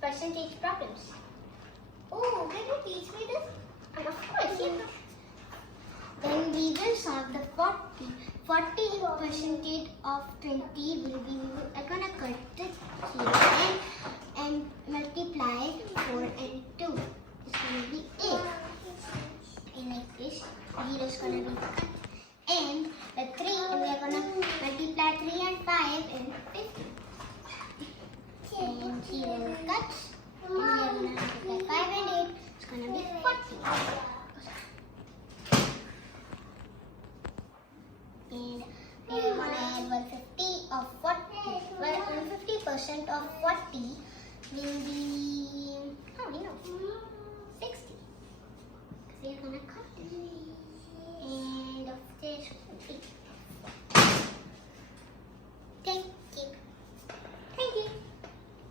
percentage problems. Oh, can you teach me this? And of course, yes. Then we will solve the 40. 40 percentage of 20 will be, I'm gonna cut this here and multiply 4 and 2. It's gonna be 8. And like this, 0 is gonna be cut. And the 3, we are gonna multiply 3 and 5 and 50. And 0 cuts. And we are gonna multiply 5 and 8. It's gonna be 40. And we are gonna add 150 of 40. Well, 150% of 40 will be, how do you know? 60. We are gonna cut this. And of this,